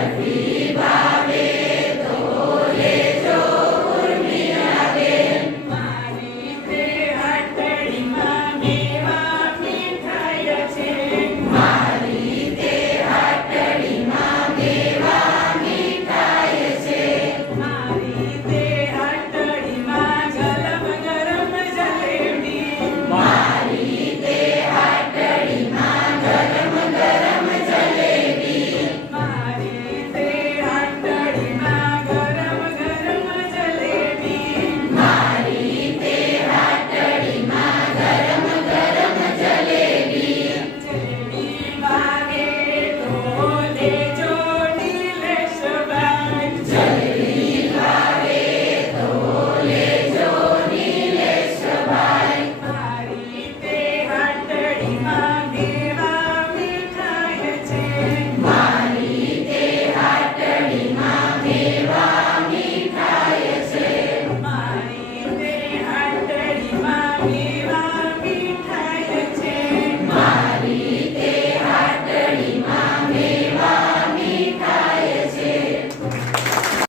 we